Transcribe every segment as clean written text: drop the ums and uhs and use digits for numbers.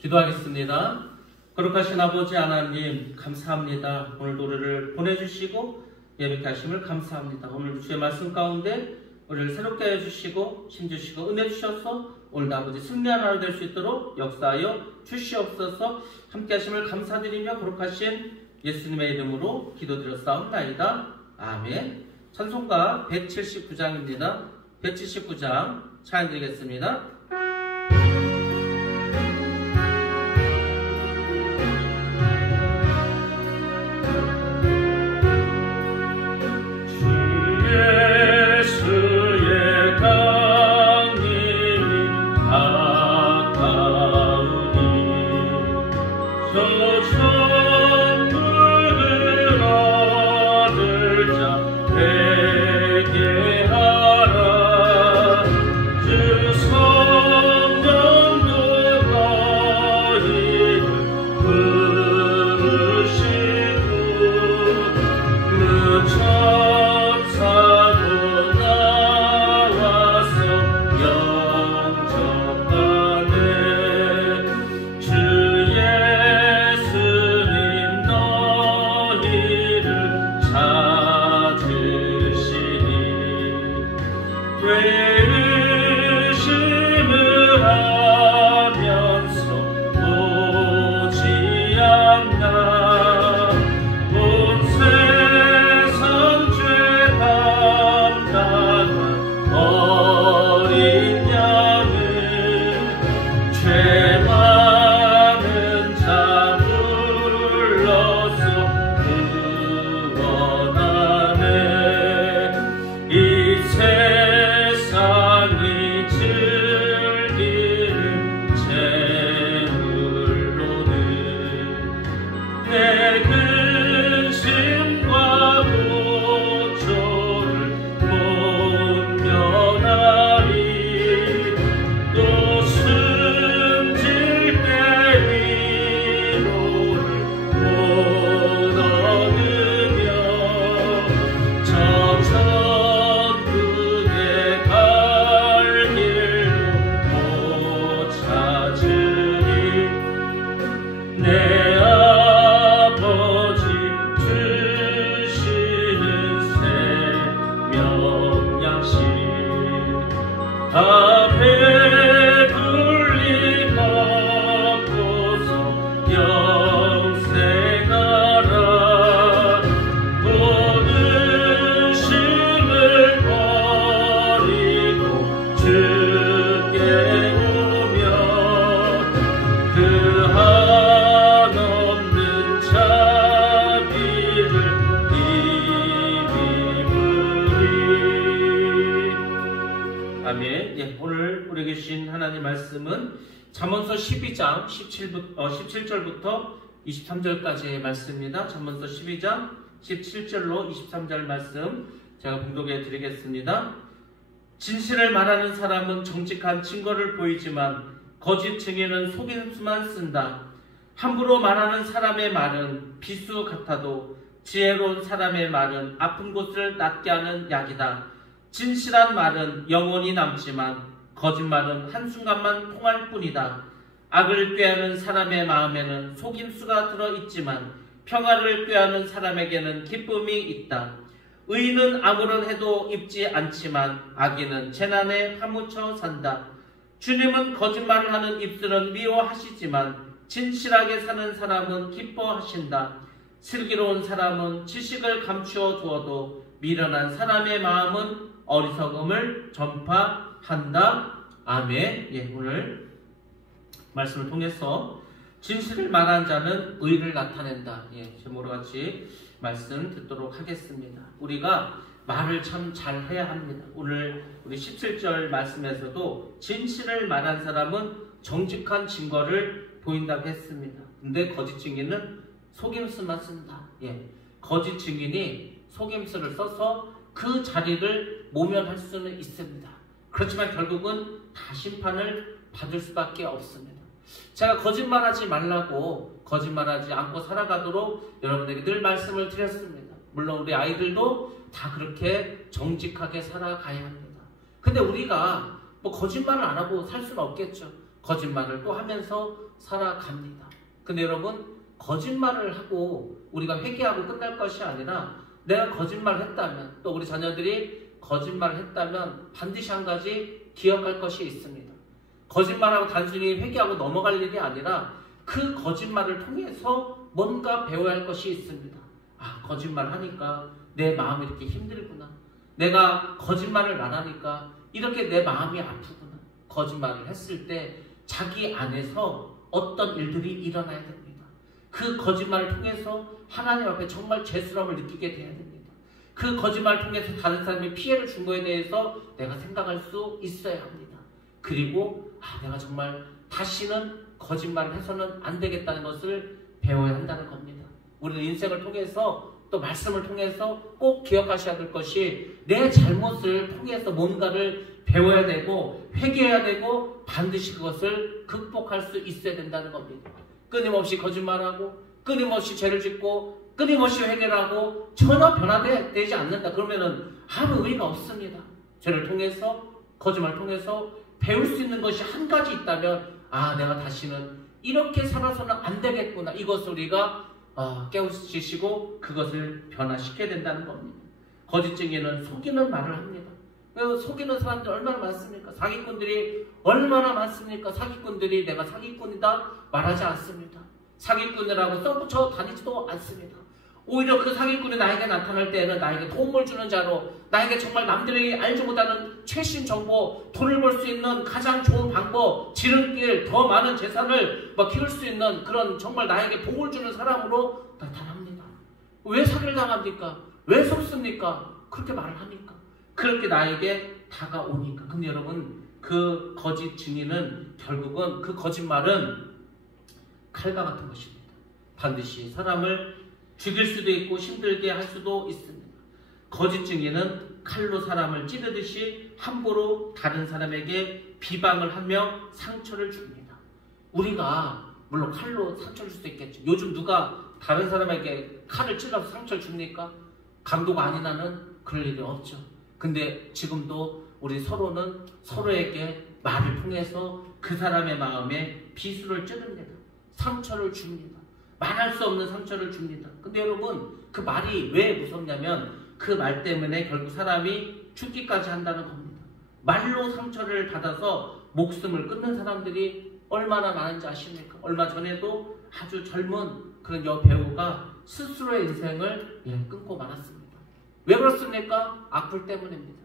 기도하겠습니다. 거룩하신 아버지 하나님, 감사합니다. 오늘도 우리를 보내주시고 예배케 하심을 감사합니다. 오늘도 주의 말씀 가운데 우리를 새롭게 해주시고 힘주시고 은혜 주셔서 오늘도 아버지 승리한 하루 될 수 있도록 역사하여 주시옵소서. 함께 하심을 감사드리며 거룩하신 예수님의 이름으로 기도드렸사옵나이다. 아멘. 찬송가 179장입니다. 179장 찬양 드리겠습니다. 잠언서 12장 17절부터 23절까지의 말씀입니다. 잠언서 12장 17절로 23절 말씀 제가 봉독해 드리겠습니다. 진실을 말하는 사람은 정직한 증거를 보이지만 거짓 증인은 속임수만 쓴다. 함부로 말하는 사람의 말은 비수 같아도 지혜로운 사람의 말은 아픈 곳을 낫게 하는 약이다. 진실한 말은 영원히 남지만 거짓말은 한순간만 통할 뿐이다. 악을 꾀하는 사람의 마음에는 속임수가 들어있지만 평화를 꾀하는 사람에게는 기쁨이 있다. 의인은 아무런 해도 입지 않지만 악인은 재난에 파묻혀 산다. 주님은 거짓말을 하는 입술은 미워하시지만 진실하게 사는 사람은 기뻐하신다. 슬기로운 사람은 지식을 감추어 두어도 미련한 사람의 마음은 어리석음을 전파한다. 아멘. 오늘 말씀을 통해서 진실을 말하는 자는 의를 나타낸다. 제목으로 같이 말씀 듣도록 하겠습니다. 우리가 말을 참 잘해야 합니다. 오늘 우리 17절 말씀에서도 진실을 말한 사람은 정직한 증거를 보인다고 했습니다. 근데 거짓 증인은 속임수만 쓴다. 거짓 증인이 속임수를 써서 그 자리를 모면할 수는 있습니다. 그렇지만 결국은 다 심판을 받을 수밖에 없습니다. 제가 거짓말하지 말라고 거짓말하지 않고 살아가도록 여러분에게 늘 말씀을 드렸습니다. 물론 우리 아이들도 다 그렇게 정직하게 살아가야 합니다. 근데 우리가 뭐 거짓말을 안 하고 살 수는 없겠죠. 거짓말을 또 하면서 살아갑니다. 근데 여러분, 거짓말을 하고 우리가 회개하고 끝날 것이 아니라 내가 거짓말을 했다면, 또 우리 자녀들이 거짓말을 했다면 반드시 한 가지 기억할 것이 있습니다. 거짓말하고 단순히 회개하고 넘어갈 일이 아니라 그 거짓말을 통해서 뭔가 배워야 할 것이 있습니다. 아, 거짓말 하니까 내 마음이 이렇게 힘들구나. 내가 거짓말을 안 하니까 이렇게 내 마음이 아프구나. 거짓말을 했을 때 자기 안에서 어떤 일들이 일어나야 됩니다. 그 거짓말을 통해서 하나님 앞에 정말 죄스러움을 느끼게 돼야 됩니다. 그 거짓말을 통해서 다른 사람이 피해를 준 거에 대해서 내가 생각할 수 있어야 합니다. 그리고 내가 정말 다시는 거짓말을 해서는 안 되겠다는 것을 배워야 한다는 겁니다. 우리는 인생을 통해서 또 말씀을 통해서 꼭 기억하셔야 될 것이 내 잘못을 통해서 뭔가를 배워야 되고 회개해야 되고 반드시 그것을 극복할 수 있어야 된다는 겁니다. 끊임없이 거짓말하고 끊임없이 죄를 짓고 끊임없이 회개를 하고 전혀 변화되지 않는다. 그러면은 아무 의미가 없습니다. 죄를 통해서 거짓말을 통해서 배울 수 있는 것이 한 가지 있다면 내가 다시는 이렇게 살아서는 안 되겠구나. 이것을 우리가 깨우치시고 그것을 변화시켜야 된다는 겁니다. 거짓 증인은 속이는 말을 합니다. 속이는 사람들 얼마나 많습니까? 사기꾼들이 얼마나 많습니까? 사기꾼들이 내가 사기꾼이다 말하지 않습니다. 사기꾼이라고 써붙여 다니지도 않습니다. 오히려 그 사기꾼이 나에게 나타날 때에는 나에게 도움을 주는 자로, 나에게 정말 남들에게 알지 못하는 최신 정보, 돈을 벌 수 있는 가장 좋은 방법, 지름길, 더 많은 재산을 키울 수 있는 그런 정말 나에게 복을 주는 사람으로 나타납니다. 왜 사기를 당합니까? 왜 속습니까? 그렇게 말을 하니까. 그렇게 나에게 다가오니까. 근데 여러분, 그 거짓 증인은 결국은 그 거짓말은 칼과 같은 것입니다. 반드시 사람을 죽일 수도 있고 힘들게 할 수도 있습니다. 거짓 증인은 칼로 사람을 찌르듯이 함부로 다른 사람에게 비방을 하며 상처를 줍니다. 우리가 물론 칼로 상처를 줄 수 있겠죠. 요즘 누가 다른 사람에게 칼을 찔러서 상처를 줍니까? 강도가 아닌 한은 그럴 일이 없죠. 근데 지금도 우리 서로는 서로에게 말을 통해서 그 사람의 마음에 비수를 찌릅니다. 상처를 줍니다. 말할 수 없는 상처를 줍니다. 근데 여러분, 그 말이 왜 무섭냐면 그 말 때문에 결국 사람이 죽기까지 한다는 겁니다. 말로 상처를 받아서 목숨을 끊는 사람들이 얼마나 많은지 아십니까? 얼마 전에도 아주 젊은 그런 여배우가 스스로의 인생을 끊고 말았습니다. 왜 그렇습니까? 악플 때문입니다.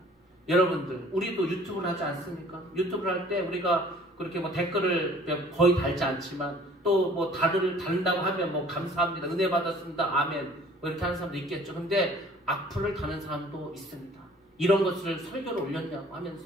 여러분들, 우리도 유튜브를 하지 않습니까? 유튜브를 할 때 우리가 그렇게 댓글을 거의 달지 않지만 또 다들 단다고 하면 감사합니다, 은혜 받았습니다, 아멘 이렇게 하는 사람도 있겠죠. 근데 악플을 다는 사람도 있습니다. 이런 것을 설교를 올렸냐고 하면서.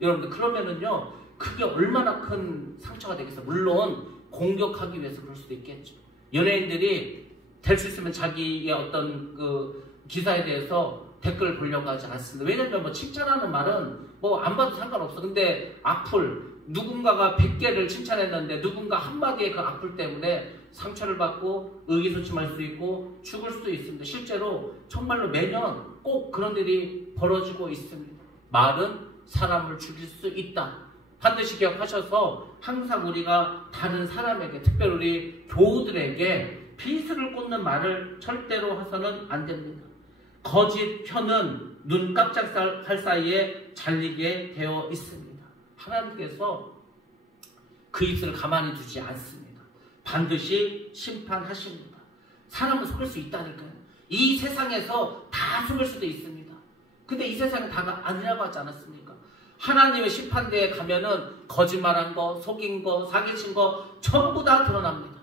여러분들, 그러면은요, 그게 얼마나 큰 상처가 되겠어요. 물론 공격하기 위해서 그럴 수도 있겠죠. 연예인들이 될 수 있으면 자기의 어떤 그 기사에 대해서 댓글을 보려고 하지 않습니다. 왜냐면 칭찬하는 말은 안 봐도 상관없어. 근데 악플, 누군가가 100개를 칭찬했는데 누군가 한마디의 그 악플 때문에 상처를 받고 의기소침할 수 있고 죽을 수도 있습니다. 실제로 정말로 매년 꼭 그런 일이 벌어지고 있습니다. 말은 사람을 죽일 수 있다. 반드시 기억하셔서 항상 우리가 다른 사람에게, 특별히 우리 교우들에게 비수를 꽂는 말을 절대로 해서는 안 됩니다. 거짓 혀는 눈 깜짝할 사이에 잘리게 되어 있습니다. 하나님께서 그 입술을 가만히 두지 않습니다. 반드시 심판하십니다. 사람은 속일 수 있다니까요. 이 세상에서 다 속일 수도 있습니다. 근데 이 세상은 다가 아니라고 하지 않았습니까? 하나님의 심판대에 가면은 거짓말한 거, 속인 거, 사기친 거 전부 다 드러납니다.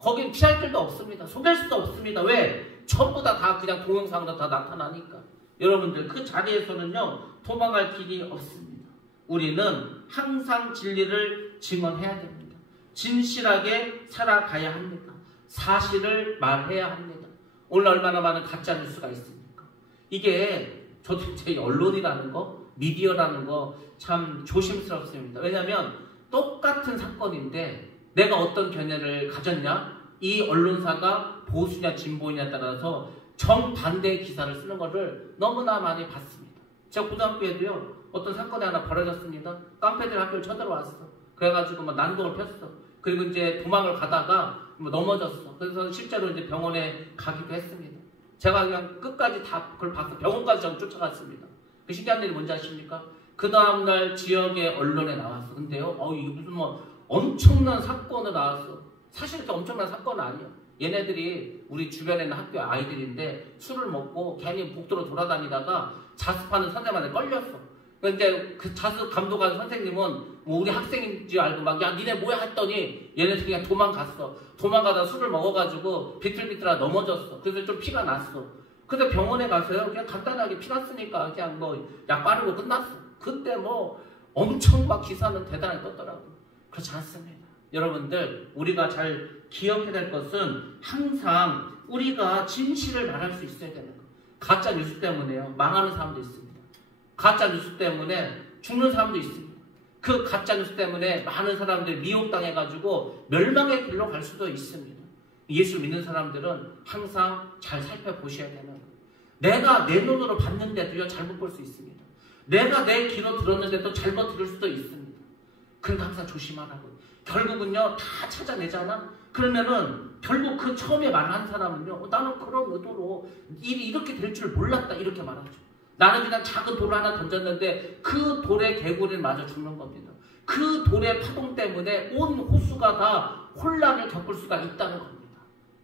거긴 피할 길도 없습니다. 속일 수도 없습니다. 왜? 전부 다 그냥 동영상으로 다 나타나니까. 여러분들, 그 자리에서는요, 도망갈 길이 없습니다. 우리는 항상 진리를 증언해야 됩니다. 진실하게 살아가야 합니다. 사실을 말해야 합니다. 오늘 얼마나 많은 가짜 뉴스가 있습니까? 이게 도대체 언론이라는 거, 미디어라는 거 참 조심스럽습니다. 왜냐하면 똑같은 사건인데 내가 어떤 견해를 가졌냐, 이 언론사가 보수냐 진보냐에 따라서 정반대의 기사를 쓰는 것을 너무나 많이 봤습니다. 제가 고등학교에도요, 어떤 사건이 하나 벌어졌습니다. 깡패들 학교를 쳐들어왔어. 그래가지고 난동을 폈어. 그리고 이제 도망을 가다가 뭐 넘어졌어. 그래서 실제로 이제 병원에 가기도 했습니다. 제가 그냥 끝까지 다 그걸 봐서 병원까지 전 쫓아갔습니다. 그 신기한 일이 뭔지 아십니까? 그 다음날 지역의 언론에 나왔어. 근데요, 이게 무슨 뭐 엄청난 사건이 나왔어. 사실 그렇게 엄청난 사건은 아니야. 얘네들이 우리 주변에 있는 학교 아이들인데 술을 먹고 괜히 복도로 돌아다니다가 자습하는 선생님한테 걸렸어. 근데 그 자습 감독하는 선생님은 뭐 우리 학생인지 알고 막 야 니네 뭐야 했더니 얘네들 그냥 도망갔어. 도망가다 술을 먹어가지고 비틀비틀하다 넘어졌어. 그래서 좀 피가 났어. 근데 병원에 가서요 그냥 간단하게 피 났으니까 그냥 뭐 약 바르고 끝났어. 그때 뭐 엄청 막 기사는 대단히 떴더라고. 그렇지 않습니다. 여러분들 우리가 잘 기억해야 될 것은 항상 우리가 진실을 말할 수 있어야 되는 거예요. 가짜 뉴스 때문에요 망하는 사람도 있습니다. 가짜 뉴스 때문에 죽는 사람도 있습니다. 그 가짜 뉴스 때문에 많은 사람들이 미혹당해가지고 멸망의 길로 갈 수도 있습니다. 예수 믿는 사람들은 항상 잘 살펴보셔야 되는 거예요. 내가 내 눈으로 봤는데도요 잘못 볼 수 있습니다. 내가 내 귀로 들었는데도 잘못 들을 수도 있습니다. 그러니까 항상 조심하라고요. 결국은요 다 찾아내잖아. 그러면은 결국 그 처음에 말한 사람은요 나는 그런 의도로 일이 이렇게 될 줄 몰랐다 이렇게 말하죠. 나는 그냥 작은 돌을 하나 던졌는데 그 돌의 개구리를 맞아 죽는 겁니다. 그 돌의 파동 때문에 온 호수가 다 혼란을 겪을 수가 있다는 겁니다.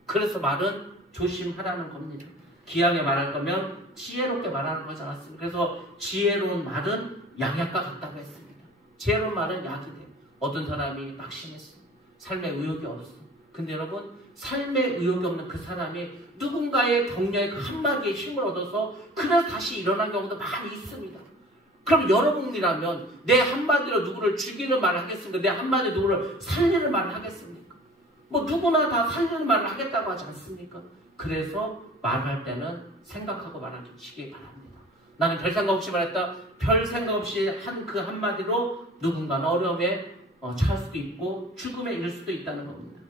그래서 말은 조심하라는 겁니다. 귀하게 말할 거면 지혜롭게 말하는 거지 않았습니까? 그래서 지혜로운 말은 약약과 같다고 했습니다. 지혜로운 말은 약이 돼. 어떤 사람이 낙심했어. 삶에 의욕이 없어. 근데 여러분 삶에 의욕이 없는 그 사람이 누군가의 격려의 그 한마디에 힘을 얻어서 그래서 다시 일어난 경우도 많이 있습니다. 그럼 여러분이라면 내 한마디로 누구를 죽이는 말을 하겠습니까? 내 한마디로 누구를 살리는 말을 하겠습니까? 뭐 누구나 다 살리는 말을 하겠다고 하지 않습니까? 그래서 말할 때는 생각하고 말하시기 바랍니다. 나는 별 생각 없이 말했다. 별 생각 없이 한 그 한마디로 누군가는 어려움에 처할 수도 있고 죽음에 이를 수도 있다는 겁니다.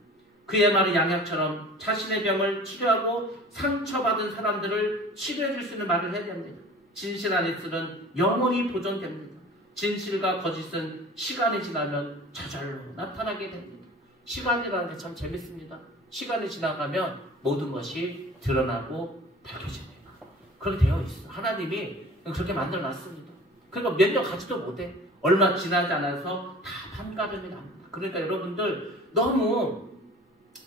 그의 말은 양약처럼 자신의 병을 치료하고 상처받은 사람들을 치료해 줄 수 있는 말을 해야 됩니다. 진실한 입술은 영원히 보존됩니다. 진실과 거짓은 시간이 지나면 저절로 나타나게 됩니다. 시간이라는 게 참 재밌습니다. 시간이 지나가면 모든 것이 드러나고 밝혀집니다. 그렇게 되어 있어요. 하나님이 그렇게 만들어놨습니다. 그러니까 몇 년 가지도 못해. 얼마 지나지 않아서 다 판가름이 납니다. 그러니까 여러분들 너무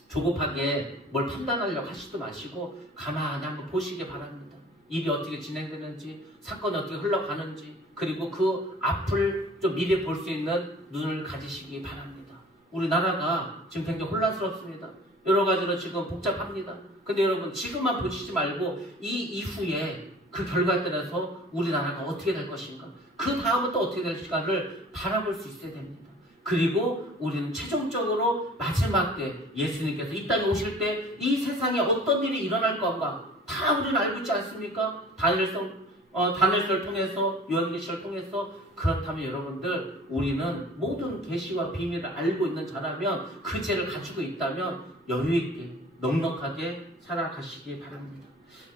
조급하게 뭘 판단하려고 하시도 마시고 가만히 한번 보시기 바랍니다. 일이 어떻게 진행되는지, 사건이 어떻게 흘러가는지, 그리고 그 앞을 좀 미리 볼 수 있는 눈을 가지시기 바랍니다. 우리나라가 지금 굉장히 혼란스럽습니다. 여러 가지로 지금 복잡합니다. 근데 여러분 지금만 보시지 말고 이 이후에 그 결과에 따라서 우리나라가 어떻게 될 것인가, 그 다음은 또 어떻게 될지를 바라볼 수 있어야 됩니다. 그리고 우리는 최종적으로 마지막 때 예수님께서 이 땅에 오실 때 이 세상에 어떤 일이 일어날 건가 다 우리는 알고 있지 않습니까? 다니엘서를 통해서, 요한계시를 통해서. 그렇다면 여러분들 우리는 모든 계시와 비밀을 알고 있는 자라면, 그 죄를 갖추고 있다면 여유있게 넉넉하게 살아가시기 바랍니다.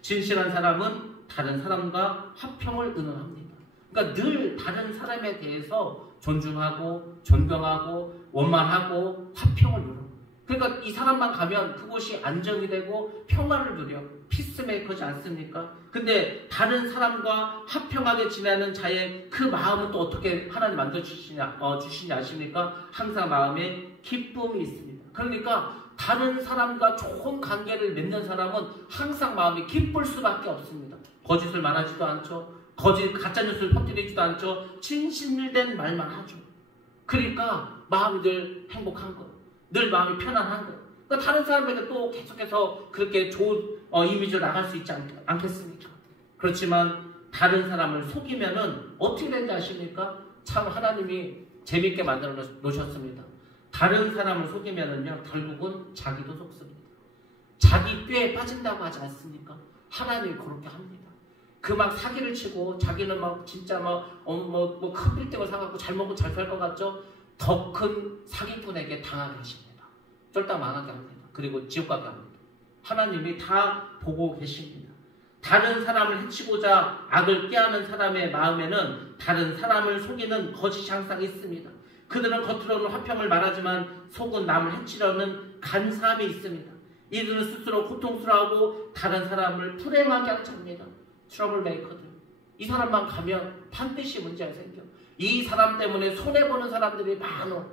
진실한 사람은 다른 사람과 화평을 의논합니다. 그러니까 늘 다른 사람에 대해서 존중하고 존경하고 원만하고 화평을 누려. 그러니까 이 사람만 가면 그곳이 안정이 되고 평화를 누려. 피스메이커지 않습니까? 근데 다른 사람과 화평하게 지내는 자의 그 마음은 또 어떻게 하나님 만들어주시냐 아십니까? 항상 마음에 기쁨이 있습니다. 그러니까 다른 사람과 좋은 관계를 맺는 사람은 항상 마음이 기쁠 수밖에 없습니다. 거짓을 말하지도 않죠. 가짜뉴스를 퍼뜨리지도 않죠. 진실된 말만 하죠. 그러니까 마음이 늘 행복한 거예요. 늘 마음이 편안한 거예요. 그러니까 다른 사람에게 또 계속해서 그렇게 좋은 이미지로 나갈 수 있지 않겠습니까? 그렇지만 다른 사람을 속이면은 어떻게 되는지 아십니까? 참 하나님이 재밌게 만들어 놓으셨습니다. 다른 사람을 속이면은요, 결국은 자기도 속습니다. 자기 꾀에 빠진다고 하지 않습니까? 하나님이 그렇게 합니다. 그 막 사기를 치고 자기는 막 진짜 큰 빌딩을 사갖고 잘 먹고 잘 살 것 같죠? 더 큰 사기꾼에게 당하게 하십니다. 쫄딱 망하게 합니다. 그리고 지옥 가게 합니다. 하나님이 다 보고 계십니다. 다른 사람을 해치고자 악을 꾀하는 사람의 마음에는 다른 사람을 속이는 거짓이 항상 있습니다. 그들은 겉으로는 화평을 말하지만 속은 남을 해치려는 간사함이 있습니다. 이들은 스스로 고통스러워하고 다른 사람을 불행하게 하는 자입니다. 트러블 메이커들. 이 사람만 가면 반드시 문제가 생겨. 이 사람 때문에 손해보는 사람들이 많어.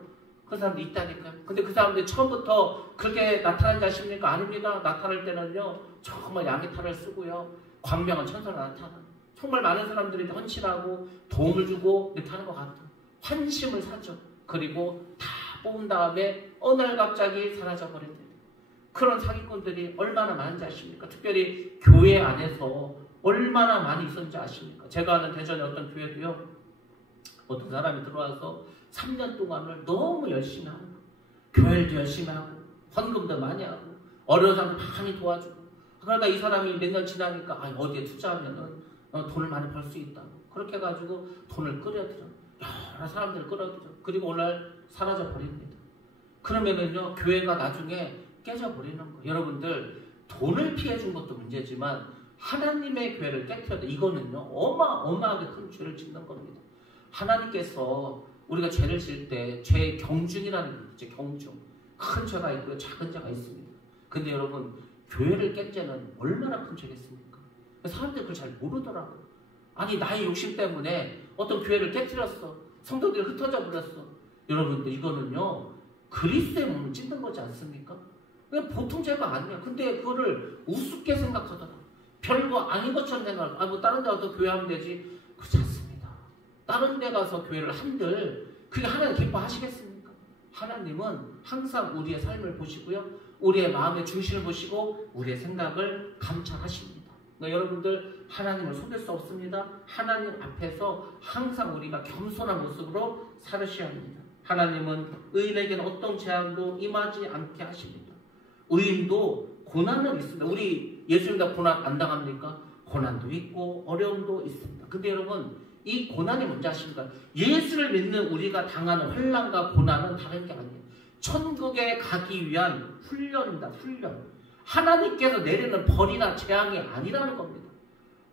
그 사람도 있다니까요. 근데 그 사람들이 처음부터 그렇게 나타난 자십니까? 아닙니다. 나타날 때는요, 정말 양의 탈을 쓰고요, 광명한 천사로 나타나. 정말 많은 사람들이 헌신하고 도움을 주고 이렇게 하는 것 같아. 환심을 사죠. 그리고 다 뽑은 다음에 어느 날 갑자기 사라져버린다. 그런 사기꾼들이 얼마나 많은지 아십니까? 특별히 교회 안에서 얼마나 많이 있었는지 아십니까? 제가 아는 대전의 어떤 교회도요, 어떤 사람이 들어와서 3년 동안을 너무 열심히 하고, 교회도 열심히 하고, 헌금도 많이 하고, 어려운 사람들 많이 도와주고, 그러다 이 사람이 몇 년 지나니까 어디에 투자하면은 돈을 많이 벌 수 있다고, 그렇게 해가지고 돈을 끌어들여, 여러 사람들을 끌어들여. 그리고 오늘 사라져 버립니다. 그러면은요, 교회가 나중에 깨져버리는 거예요. 여러분들, 돈을 피해준 것도 문제지만 하나님의 교회를 깨뜨려도 이거는요, 어마어마하게 큰 죄를 짓는 겁니다. 하나님께서 우리가 죄를 지을 때 죄의 경중이라는 게 있죠. 경중. 큰 죄가 있고요, 작은 죄가 있습니다. 근데 여러분, 교회를 깬 죄는 얼마나 큰 죄겠습니까? 사람들이 그걸 잘 모르더라고요. 아니, 나의 욕심 때문에 어떤 교회를 깨뜨렸어. 성도들이 흩어져 버렸어. 여러분들, 이거는요, 그리스도의 몸을 찢는 거지 않습니까? 그냥 보통 죄가 아니야. 근데 그거를 우습게 생각하더라. 별거 아닌 것처럼 생각하고, 뭐 다른 데 가서 교회하면 되지. 그렇지 않습니다. 다른 데 가서 교회를 한들 그게 하나님 기뻐하시겠습니까? 하나님은 항상 우리의 삶을 보시고요, 우리의 마음의 중심을 보시고 우리의 생각을 감찰하십니다. 그러니까 여러분들, 하나님을 속일 수 없습니다. 하나님 앞에서 항상 우리가 겸손한 모습으로 살으셔야 합니다. 하나님은 의인에게는 어떤 재앙도 임하지 않게 하십니다. 의인도 고난은 있습니다. 우리 예수님과 고난 안 당합니까? 고난도 있고 어려움도 있습니다. 근데 여러분, 이 고난이 뭔지 아십니까? 예수를 믿는 우리가 당하는 환난과 고난은 다른 게 아니에요. 천국에 가기 위한 훈련입니다. 훈련. 하나님께서 내리는 벌이나 재앙이 아니라는 겁니다.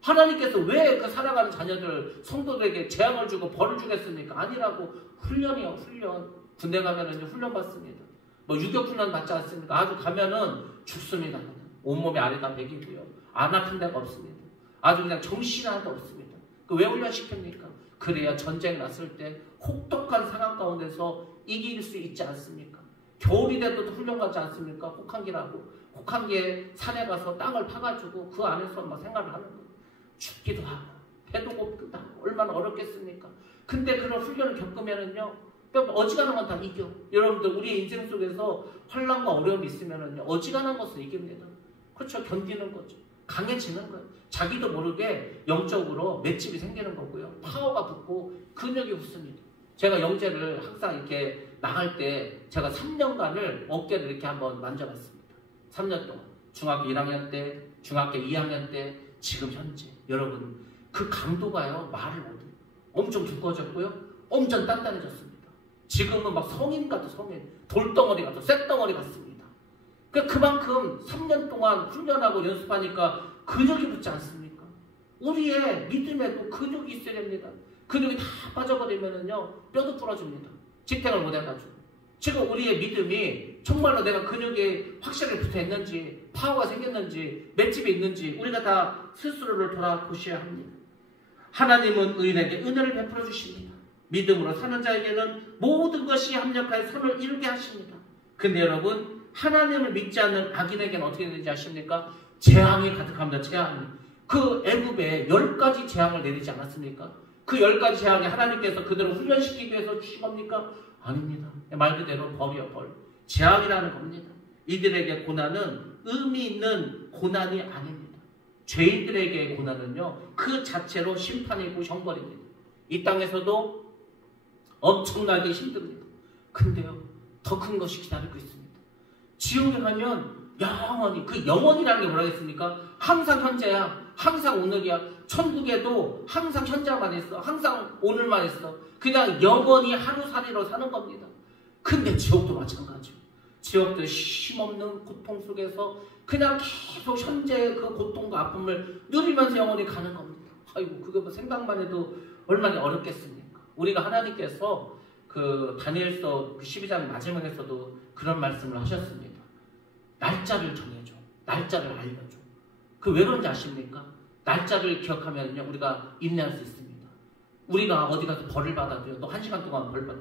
하나님께서 왜 그 살아가는 자녀들, 성도들에게 재앙을 주고 벌을 주겠습니까? 아니라고. 훈련이요, 훈련. 군대 가면은 훈련 받습니다. 뭐 유격 훈련 받지 않습니까? 아주 가면은 죽습니다. 온몸에 아래가 베기고요, 안 아픈 데가 없습니다. 아주 그냥 정신 하나도 없습니다. 왜 훈련시킵니까? 그래야 전쟁 났을 때 혹독한 상황 가운데서 이길 수 있지 않습니까? 겨울이 돼도 훈련 가지 않습니까? 혹한기라고. 혹한기에 산에 가서 땅을 파가지고 그 안에서 막 생활을 하는 거예요. 춥기도 하고 배도 고프기도 하고 얼마나 어렵겠습니까? 근데 그런 훈련을 겪으면은요, 어지간한 건 다 이겨. 여러분들, 우리 인생 속에서 환난과 어려움이 있으면은요, 어지간한 것을 이깁니다. 그렇죠. 견디는 거죠. 강해지는 거예요. 자기도 모르게 영적으로 맷집이 생기는 거고요, 파워가 붙고 근육이 붙습니다. 제가 영재를 항상 이렇게 나갈 때 제가 3년간을 어깨를 이렇게 한번 만져봤습니다. 3년 동안. 중학교 1학년 때, 중학교 2학년 때, 지금 현재. 여러분, 그 강도가요, 말을 못해요. 엄청 두꺼워졌고요, 엄청 단단해졌습니다. 지금은 막 성인 같아, 성인. 돌덩어리 같아, 쇳덩어리 같습니다. 그만큼 3년 동안 훈련하고 연습하니까 근육이 붙지 않습니까? 우리의 믿음에도 근육이 있어야 됩니다. 근육이 다 빠져버리면은요, 뼈도 부러집니다. 지탱을 못해가지고. 지금 우리의 믿음이 정말로 내가 근육이 확실하게 붙어있는지, 파워가 생겼는지, 맷집이 있는지 우리가 다 스스로를 돌아보셔야 합니다. 하나님은 의인에게 은혜를 베풀어 주십니다. 믿음으로 사는 자에게는 모든 것이 합력하여 선을 이루게 하십니다. 근데 여러분, 하나님을 믿지 않는 악인에게는 어떻게 되는지 아십니까? 재앙이 가득합니다. 재앙이. 그 애굽에 10가지 재앙을 내리지 않았습니까? 그 10가지 재앙이 하나님께서 그들을 훈련시키기 위해서 주신 겁니까? 아닙니다. 말 그대로 벌이요, 벌. 재앙이라는 겁니다. 이들에게 고난은 의미 있는 고난이 아닙니다. 죄인들에게 고난은요, 그 자체로 심판이고 형벌입니다. 이 땅에서도 엄청나게 힘듭니다. 근데요, 더 큰 것이 기다리고 있습니다. 지옥에 가면 영원히, 그 영원이라는 게 뭐라겠습니까? 항상 현재야, 항상 오늘이야. 천국에도 항상 현재만 있어, 항상 오늘만 있어. 그냥 영원히 하루살이로 사는 겁니다. 근데 지옥도 마찬가지예요. 지옥도 쉼없는 고통 속에서 그냥 계속 현재의 그 고통과 아픔을 누리면서 영원히 가는 겁니다. 아이고, 그거 뭐 생각만 해도 얼마나 어렵겠습니까? 우리가 하나님께서 그 다니엘서 그 12장 마지막에서도 그런 말씀을 하셨습니다. 날짜를 정해줘. 날짜를 알려줘. 그 왜 그런지 아십니까? 날짜를 기억하면요 우리가 인내할 수 있습니다. 우리가 어디 가서 벌을 받아도요. 너 1시간 동안 벌 받아.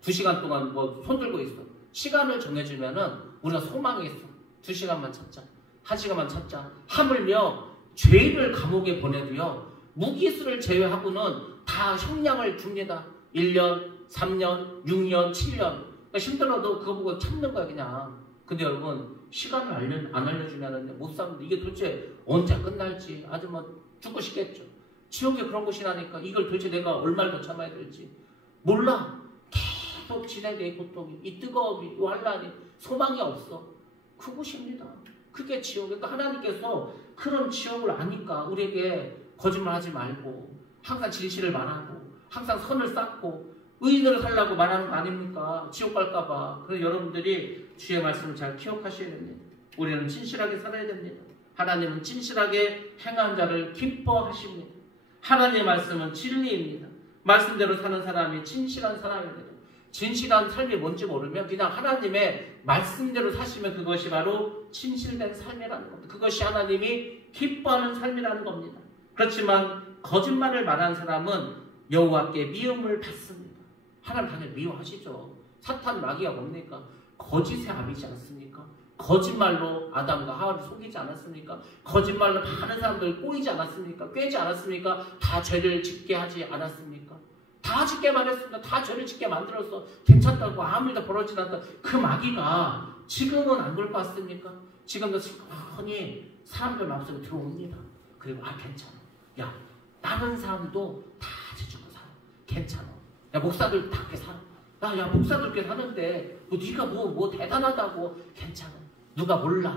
2시간 동안 뭐 손 들고 있어. 시간을 정해주면은 우리가 소망이 있어. 2시간만 찾자. 1시간만 찾자. 하물며 죄인을 감옥에 보내도요. 무기수를 제외하고는 다 형량을 줍니다. 1년, 3년, 6년, 7년. 그러니까 힘들어도 그거 보고 참는 거야 그냥. 근데 여러분 시간을 안 알려주면 못 사는데 이게 도대체 언제 끝날지 아주 뭐 죽고 싶겠죠. 지옥에 그런 곳이라니까 이걸 도대체 내가 얼마를 더 참아야 될지 몰라. 계속 진행돼 이 고통이, 이 뜨거움이, 이 환란이, 소망이 없어. 그곳입니다. 그게 지옥. 그러니까 하나님께서 그런 지옥을 아니까 우리에게 거짓말하지 말고 항상 진실을 말하고 항상 선을 쌓고 의인을 하려고 말하는 거 아닙니까? 지옥 갈까봐. 그래서 여러분들이 주의 말씀을 잘 기억하셔야 됩니다. 우리는 진실하게 살아야 됩니다. 하나님은 진실하게 행한 자를 기뻐하십니다. 하나님의 말씀은 진리입니다. 말씀대로 사는 사람이 진실한 사람입니다. 진실한 삶이 뭔지 모르면 그냥 하나님의 말씀대로 사시면 그것이 바로 진실된 삶이라는 겁니다. 그것이 하나님이 기뻐하는 삶이라는 겁니다. 그렇지만 거짓말을 말하는 사람은 여호와께 미움을 받습니다. 하나님 당연히 미워하시죠. 사탄 마귀가 뭡니까? 거짓의 아비지 않습니까? 거짓말로 아담과 하와를 속이지 않았습니까? 거짓말로 많은 사람들을 꼬이지 않았습니까? 꿰지 않았습니까? 다 죄를 짓게 하지 않았습니까? 다 짓게 말했습니다. 다 죄를 짓게 만들어서 괜찮다고 아무 일도 벌어지지 않았다. 그 마귀가 지금은 안 그럴 것 같습니까? 지금도 슬퍼니 사람들 마음속에 들어옵니다. 그리고 괜찮아. 야 다른 사람도 다 지지고 살아. 괜찮아. 야 목사들 다 그렇게 살아. 야 목사들 그렇게 사는데 뭐 네가 뭐 대단하다고. 괜찮아. 누가 몰라.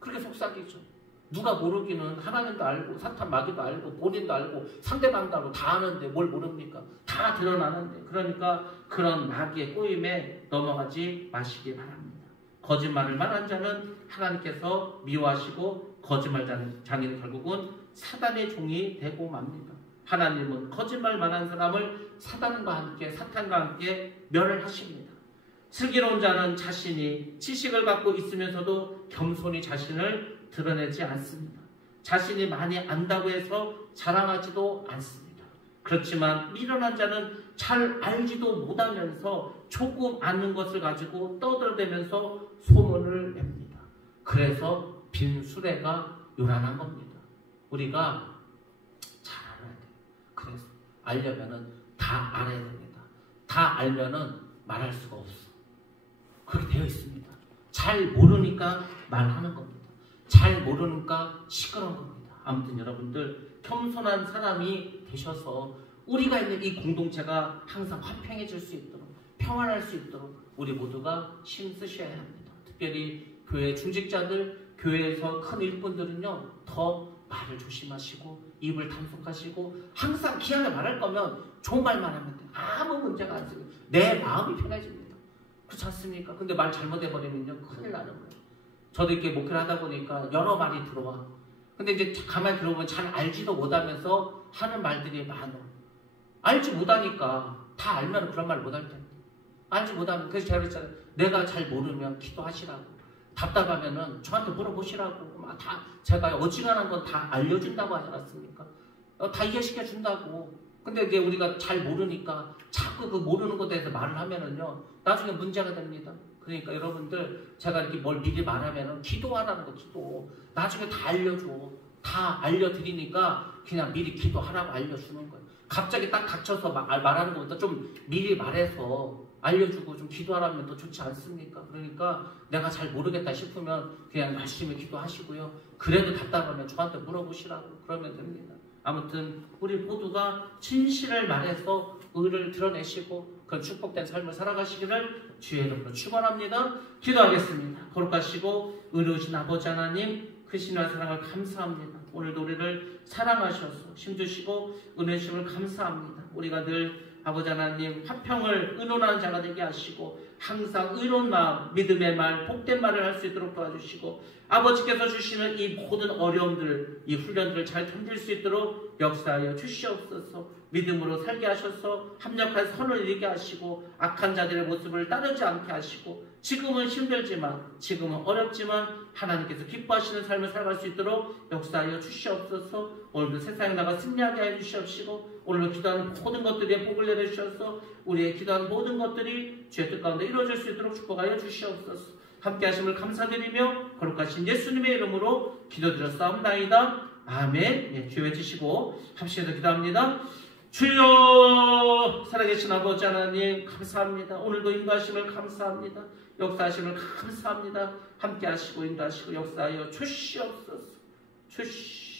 그렇게 속삭이죠. 누가 모르기는 하나님도 알고 사탄 마귀도 알고 본인도 알고 상대방도 알고 다 아는데 뭘 모릅니까? 다 드러나는데. 그러니까 그런 마귀의 꼬임에 넘어가지 마시기 바랍니다. 거짓말을 말한 자는 하나님께서 미워하시고 거짓말 장인은 결국은 사단의 종이 되고 맙니다. 하나님은 거짓말 말한 사람을 사단과 함께 멸을 하십니다. 슬기로운 자는 자신이 지식을 갖고 있으면서도 겸손히 자신을 드러내지 않습니다. 자신이 많이 안다고 해서 자랑하지도 않습니다. 그렇지만 미련한 자는 잘 알지도 못하면서 조금 아는 것을 가지고 떠들어대면서 소문을 냅니다. 그래서 빈 수레가 요란한 겁니다. 우리가 잘 알아야 돼요. 그래서 알려면은 다 알아야 됩니다. 다 알면은 말할 수가 없어. 그렇게 되어 있습니다. 잘 모르니까 말하는 겁니다. 잘 모르니까 시끄러운 겁니다. 아무튼 여러분들 겸손한 사람이 되셔서 우리가 있는 이 공동체가 항상 화평해질 수 있도록 평안할 수 있도록 우리 모두가 힘쓰셔야 합니다. 특별히 교회 중직자들, 교회에서 큰 일꾼들은요 더 말을 조심하시고 입을 단속하시고 항상 기한에 말할 거면 좋은 말만 하면 돼요. 아무 문제가 안 생겨요. 내 마음이 편해집니다. 그렇지 않습니까? 근데 말 잘못해버리면요 큰일 나는 거예요. 저도 이렇게 목회를 하다 보니까 여러 말이 들어와. 근데 이제 가만히 들어보면 잘 알지도 못하면서 하는 말들이 많아. 알지 못하니까 다 알면 그런 말 못할 텐데. 알지 못하면 그래서 제가 그랬잖아요. 내가 잘 모르면 기도하시라고. 답답하면은 저한테 물어보시라고. 다 제가 어지간한 건 다 알려준다고 하지 않았습니까? 다 이해시켜 준다고. 근데 이제 우리가 잘 모르니까 자꾸 그 모르는 것에 대해서 말을 하면은요 나중에 문제가 됩니다. 그러니까 여러분들 제가 이렇게 뭘 미리 말하면은 기도하라는 거. 기도 나중에 다 알려줘. 다 알려드리니까 그냥 미리 기도하라고 알려주는 거예요. 갑자기 딱 닥쳐서 말하는 것보다 좀 미리 말해서 알려주고 좀 기도하라면 더 좋지 않습니까? 그러니까 내가 잘 모르겠다 싶으면 그냥 열심히 기도하시고요. 그래도 답답하면 저한테 물어보시라고. 그러면 됩니다. 아무튼 우리 모두가 진실을 말해서 의를 드러내시고 그 축복된 삶을 살아가시기를 주의 이름으로 축원합니다. 기도하겠습니다. 거룩하시고 의로우신 아버지 하나님, 크신과 사랑을 감사합니다. 오늘도 우리를 사랑하셔서 힘주시고 은혜 주심을 감사합니다. 우리가 늘 아버지 하나님 화평을 의논하는 자가 되게 하시고 항상 의로운 마음, 믿음의 말, 복된 말을 할 수 있도록 도와주시고 아버지께서 주시는 이 모든 어려움들, 이 훈련들을 잘 던질 수 있도록 역사하여 주시옵소서. 믿음으로 살게 하셔서 합력한 선을 이루게 하시고 악한 자들의 모습을 따르지 않게 하시고 지금은 힘들지만 지금은 어렵지만 하나님께서 기뻐하시는 삶을 살아갈 수 있도록 역사하여 주시옵소서. 오늘도 세상에 나가 승리하게 해 주시옵시고 오늘도 기도하는 모든 것들에 복을 내려주셔서 우리의 기도하는 모든 것들이 주의 뜻 가운데 이루어질 수 있도록 축복하여 주시옵소서. 함께 하심을 감사드리며 거룩하신 예수님의 이름으로 기도드렸사옵나이다. 아멘. 예, 주여 외치시고 합심해서 기도합니다. 주여, 살아계신 아버지 하나님 감사합니다. 오늘도 인도하심을 감사합니다. 역사하심을 감사합니다. 함께 하시고 인도하시고 역사하여 주시옵소서. 주시옵소서.